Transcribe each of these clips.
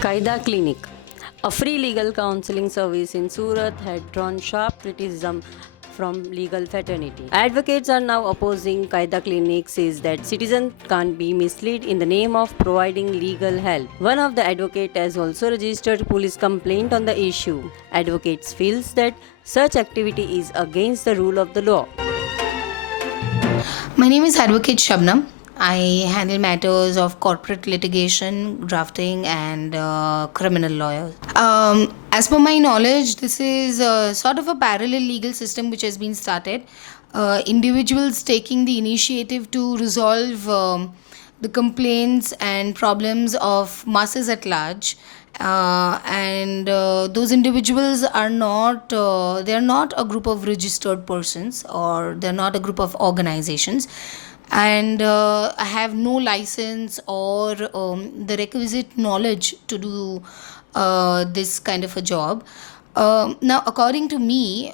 Qaida Clinic, a free legal counseling service in Surat, had drawn sharp criticism from legal fraternity. Advocates are now opposing Qaida Clinic says that citizens can't be misled in the name of providing legal help. One of the advocates has also registered police complaint on the issue. Advocates feels that such activity is against the rule of the law. My name is Advocate Shabnam. I handle matters of corporate litigation, drafting, and criminal lawyers. As per my knowledge, this is sort of a parallel legal system which has been started. Individuals taking the initiative to resolve the complaints and problems of masses at large. And those individuals are not they are not a group of registered persons, or they're not a group of organizations, and I have no license or the requisite knowledge to do this kind of a job. Now, according to me,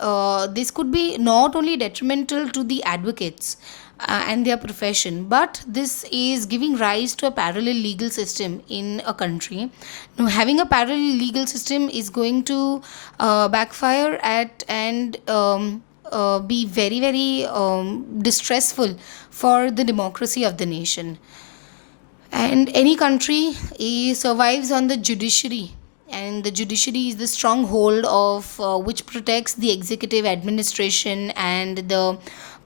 this could be not only detrimental to the advocates and their profession, but this is giving rise to a parallel legal system in a country. Now, having a parallel legal system is going to backfire at and be very, very distressful for the democracy of the nation. And any country survives on the judiciary, and the judiciary is the stronghold of which protects the executive administration and the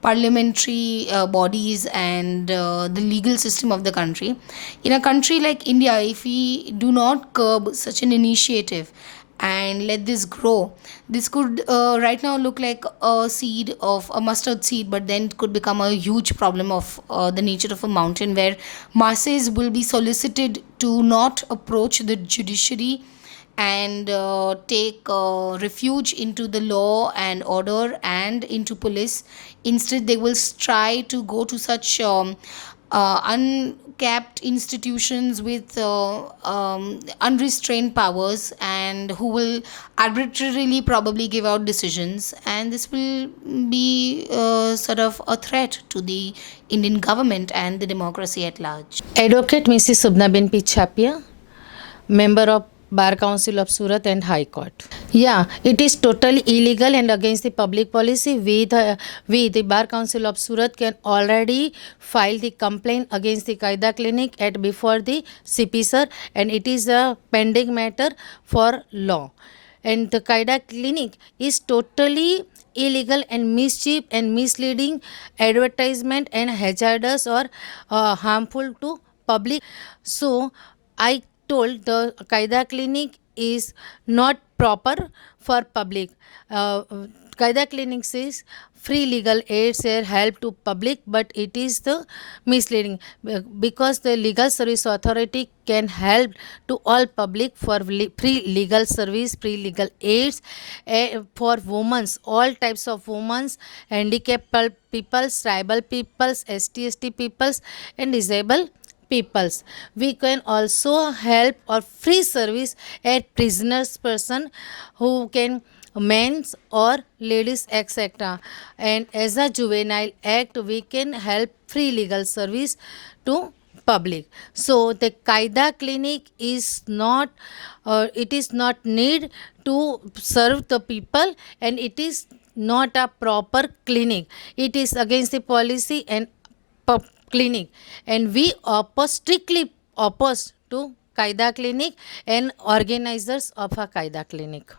parliamentary bodies and the legal system of the country. In a country like India, if we do not curb such an initiative and let this grow, this could right now look like a seed of a mustard seed, but then it could become a huge problem of the nature of a mountain, where masses will be solicited to not approach the judiciary and take refuge into the law and order and into police. Instead, they will try to go to such uncapped institutions with unrestrained powers, and who will arbitrarily probably give out decisions, and this will be sort of a threat to the Indian government and the democracy at large. Advocate Mrs. Subnaben P. Chapia, member of Bar Council of Surat and High Court. Yeah, it is totally illegal and against the public policy. We, the Bar Council of Surat, can already file the complaint against the Qaida Clinic at before the CP sir, and it is a pending matter for law. And the Qaida Clinic is totally illegal and mischief and misleading advertisement and hazardous or harmful to public. So I told the Qaida Clinic is not proper for public. Qaida Clinic says free legal aid share help to public, but it is the misleading because the legal service authority can help to all public for free legal service, free legal aids for women, all types of women, handicapped peoples, tribal peoples, ST peoples, and disabled peoples. We can also help or free service at prisoners person who can men's or ladies etc. And as a juvenile act, we can help free legal service to public. So the Qaida Clinic is not it is not need to serve the people, and it is not a proper clinic. It is against the policy and clinic, and we strictly oppose to Qaida Clinic and organizers of a Qaida Clinic.